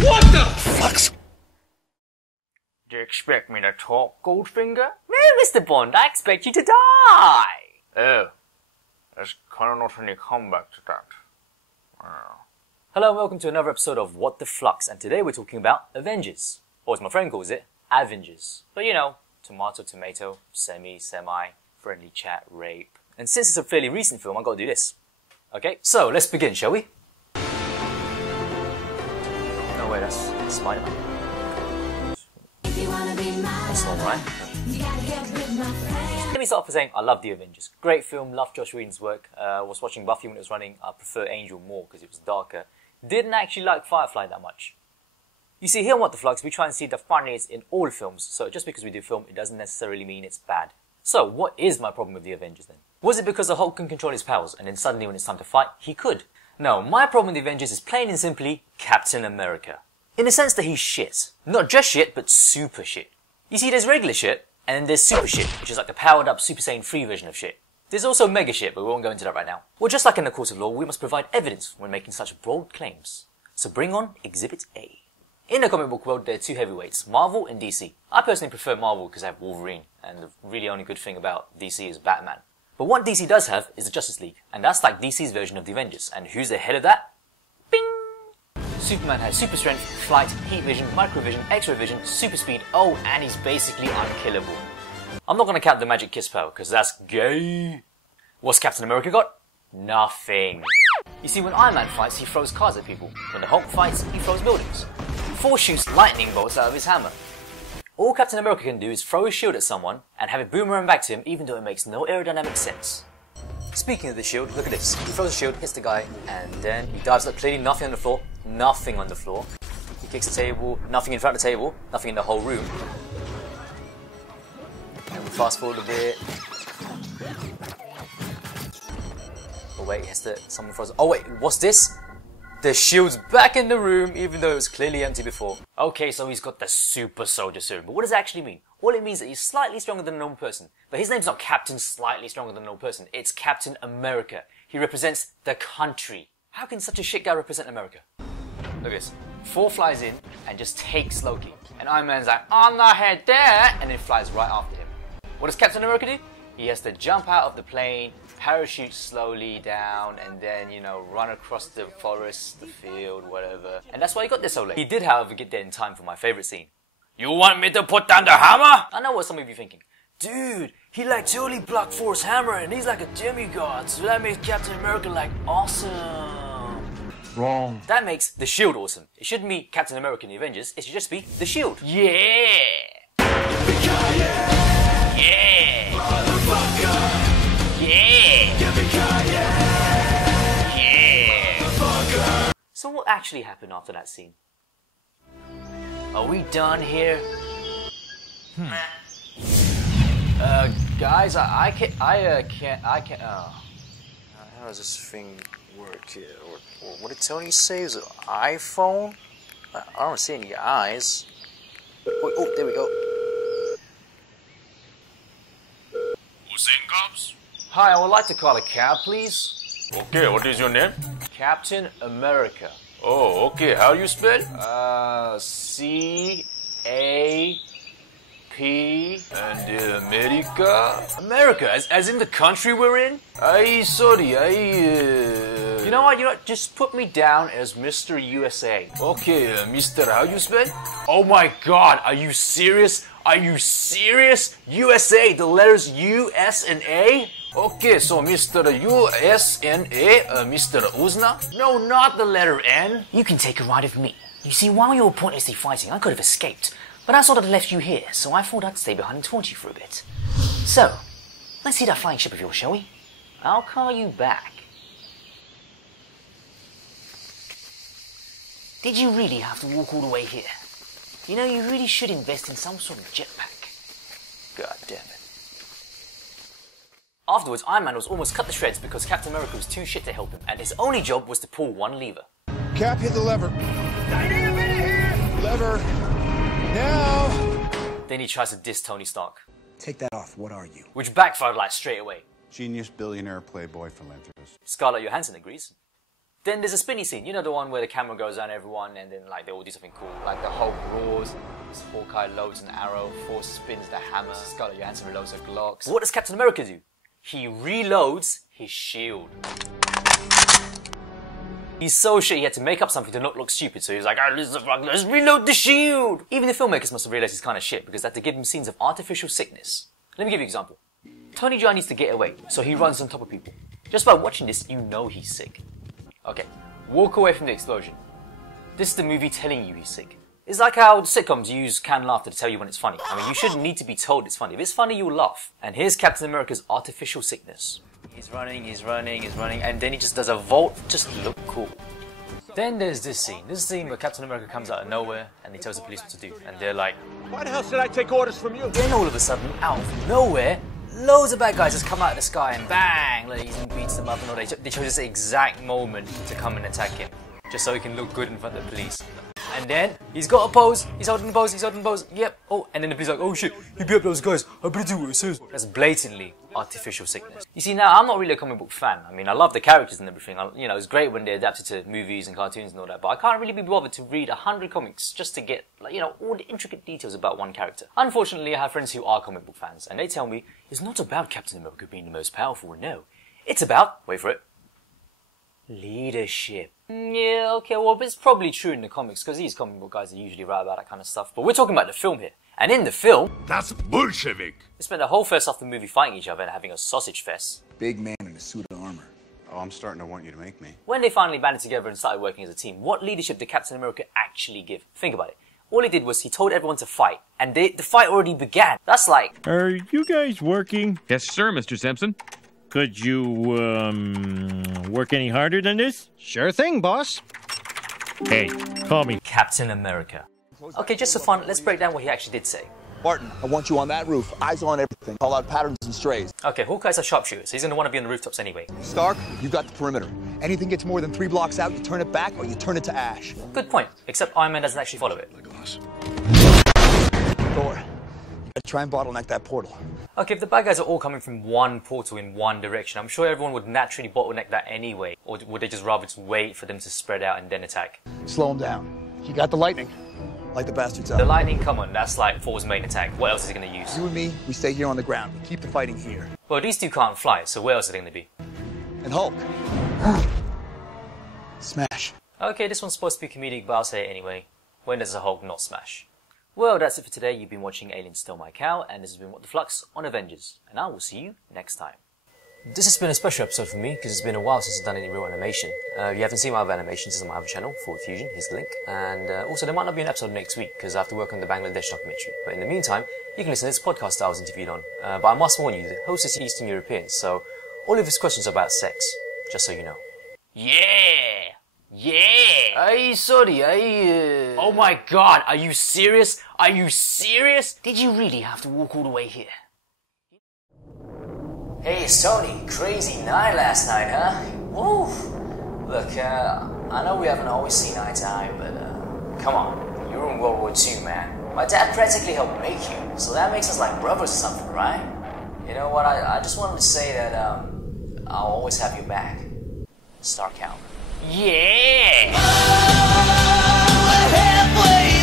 What the flux? Do you expect me to talk, Goldfinger? No, Mr. Bond, I expect you to die! Oh, there's kind of not any comeback to that. Hello and welcome to another episode of What the Flux, and today we're talking about Avengers. Or as my friend calls it, Avengers. But you know, tomato, tomato, semi, friendly chat, rape. And since it's a fairly recent film, I've got to do this. Okay, so let's begin, shall we? No way, that's Spider-Man. That's not right. Let me start off by saying I love The Avengers. Great film, loved Josh Whedon's work. Was watching Buffy when it was running. I prefer Angel more because it was darker. Didn't actually like Firefly that much. You see, here on What the Flux, we try and see the funniest in all films. So just because we do film, it doesn't necessarily mean it's bad. So what is my problem with The Avengers then? Was it because the Hulk can control his powers and then suddenly when it's time to fight, he could? No, my problem with The Avengers is plain and simply Captain America. In the sense that he's shit. Not just shit, but super shit. You see, there's regular shit, and then there's super shit, which is like the powered up Super Saiyan 3 version of shit. There's also mega shit, but we won't go into that right now. Well, just like in the court of law, we must provide evidence when making such bold claims. So bring on Exhibit A. In the comic book world, there are two heavyweights, Marvel and DC. I personally prefer Marvel because I have Wolverine, and the really only good thing about DC is Batman. But what DC does have is the Justice League, and that's like DC's version of the Avengers. And who's the head of that? Bing! Superman has super strength, flight, heat vision, microvision, x-ray vision, super speed, oh, and he's basically unkillable. I'm not gonna count the magic kiss power, because that's gay. What's Captain America got? Nothing. You see, when Iron Man fights, he throws cars at people. When the Hulk fights, he throws buildings. Thor shoots lightning bolts out of his hammer. All Captain America can do is throw his shield at someone, and have it boomerang back to him, even though it makes no aerodynamic sense. Speaking of the shield, look at this. He throws the shield, hits the guy, and then he dives up, clearly nothing on the floor. Nothing on the floor. He kicks the table, nothing in front of the table, nothing in the whole room. And we fast forward a bit. Oh wait, he has to, someone throws, oh wait, what's this? The shield's back in the room, even though it was clearly empty before. Okay, so he's got the super soldier serum, but what does that actually mean? All it means is that he's slightly stronger than a normal person. But his name's not Captain Slightly Stronger Than a Normal Person, it's Captain America. He represents the country. How can such a shit guy represent America? Look at this. Thor flies in and just takes Loki. And Iron Man's like, I'm not head there, and then flies right after him. What does Captain America do? He has to jump out of the plane, parachute slowly down, and then, you know, run across the forest, the field, whatever. And that's why he got there so late. He did, however, get there in time for my favorite scene. You want me to put down the hammer? I know what some of you are thinking. Dude, he like totally blocked Thor's hammer and he's like a demigod, so that makes Captain America like awesome. Wrong. That makes the Shield awesome. It shouldn't be Captain America in the Avengers, it should just be the Shield. Yeah! Yeah! Yeah! Yeah! So what actually happened after that scene? Are we done here? Guys, I can't, how does this thing work here? Or what did Tony say? Is it an iPhone? I don't see any eyes. Oh, there we go. Who's in, cops? Hi, I would like to call a cab, please. Okay, what is your name? Captain America. Oh, okay, how you spell? C-A-P... And America? America, as in the country we're in? Sorry, You know what, just put me down as Mr. USA. Okay, Mr. How you spell? Oh my god, are you serious? Are you serious? USA, the letters U, S, and A? Okay, so Mr. U-S-N-A, Mr. Uzna? No, not the letter N. You can take a ride with me. You see, while you were pointlessly fighting, I could have escaped. But I sort of left you here, so I thought I'd stay behind and taunt you for a bit. So, let's see that flying ship of yours, shall we? I'll call you back. Did you really have to walk all the way here? You know, you really should invest in some sort of jetpack. God damn it. Afterwards, Iron Man was almost cut to shreds because Captain America was too shit to help him, and his only job was to pull one lever. Cap, hit the lever. I need a minute here! Lever. Now! Then he tries to diss Tony Stark. Take that off, what are you? Which backfired like straight away. Genius, billionaire, playboy, philanthropist. Scarlett Johansson agrees. Then there's a spinny scene, you know, the one where the camera goes on everyone and then like they all do something cool. Like the Hulk roars, Hawkeye loads an arrow, Thor spins the hammer, Scarlett Johansson reloads her Glocks. What does Captain America do? He reloads his shield. He's so shit he had to make up something to not look stupid, so he's like, oh, let's reload the shield! Even the filmmakers must have realised he's kind of shit because they had to give him scenes of artificial sickness. Let me give you an example. Tony Jaa needs to get away, so he runs on top of people. Just by watching this, you know he's sick. Okay, walk away from the explosion. This is the movie telling you he's sick. It's like how sitcoms use canned laughter to tell you when it's funny. I mean, you shouldn't need to be told it's funny. If it's funny, you'll laugh. And here's Captain America's artificial sickness. He's running, and then he just does a vault just to look cool. Then there's this scene. This scene where Captain America comes out of nowhere and he tells the police what to do. And they're like, Why the hell should I take orders from you? Then all of a sudden, out of nowhere, loads of bad guys just come out of the sky and bang, like he beats them up and all that. They chose this exact moment to come and attack him, just so he can look good in front of the police. And then, he's got a pose, he's holding the pose, yep, oh, and then the police are like, oh shit, he beat up those guys, I better do what it says. That's blatantly artificial sickness. You see, now, I'm not really a comic book fan. I mean, I love the characters and everything, you know, it's great when they're adapted to movies and cartoons and all that, but I can't really be bothered to read 100 comics just to get, like, you know, all the intricate details about one character. Unfortunately, I have friends who are comic book fans, and they tell me, it's not about Captain America being the most powerful, no. It's about, wait for it, leadership. Yeah, okay, well, it's probably true in the comics, because these comic book guys are usually right about that kind of stuff. But we're talking about the film here. And in the film, That's Bolshevik. they spent the whole first half of the movie fighting each other and having a sausage fest. Big man in a suit of armor. Oh, I'm starting to want you to make me. When they finally banded together and started working as a team, what leadership did Captain America actually give? Think about it. All he did was he told everyone to fight, and the fight already began. That's like... Are you guys working? Yes, sir, Mr. Simpson. Could you, work any harder than this? Sure thing, boss. Hey, call me. Captain America. Okay, just for fun, let's break down what he actually did say. Barton, I want you on that roof. Eyes on everything. Call out patterns and strays. Okay, Hawkeye's a sharpshooter, so he's going to want to be on the rooftops anyway. Stark, you got the perimeter. Anything gets more than 3 blocks out, you turn it back or you turn it to ash. Good point, except Iron Man doesn't actually follow it. Thor, try and bottleneck that portal. Okay, if the bad guys are all coming from one portal in one direction, I'm sure everyone would naturally bottleneck that anyway. Or would they just rather just wait for them to spread out and then attack? Slow him down. You got the lightning. Light the bastards up. The lightning, come on, that's like Thor's main attack. What else is he going to use? You and me, we stay here on the ground. We keep the fighting here. Well, these two can't fly, so where else are they going to be? And Hulk. Smash. Okay, this one's supposed to be comedic, but I'll say it anyway. When does a Hulk not smash? Well, that's it for today. You've been watching Alien Stole My Cow, and this has been What the Flux on Avengers. And I will see you next time. This has been a special episode for me, because it's been a while since I've done any real animation. If you haven't seen my other animations, it's on my other channel, Forward Fusion, here's the link. And also, there might not be an episode next week, because I have to work on the Bangladesh documentary. But in the meantime, you can listen to this podcast I was interviewed on. But I must warn you, the host is Eastern European, so all of his questions are about sex, just so you know. Yeah! Yeah! Oh my god, are you serious? Are you serious? Did you really have to walk all the way here? Hey, it's Tony. Crazy night last night, huh? Woo! Look, I know we haven't always seen eye to eye, but come on. You were in World War II, man. My dad practically helped make you, so that makes us like brothers or something, right? You know what, I just wanted to say that, I'll always have your back. Star Count. Yeah! Oh, we're halfway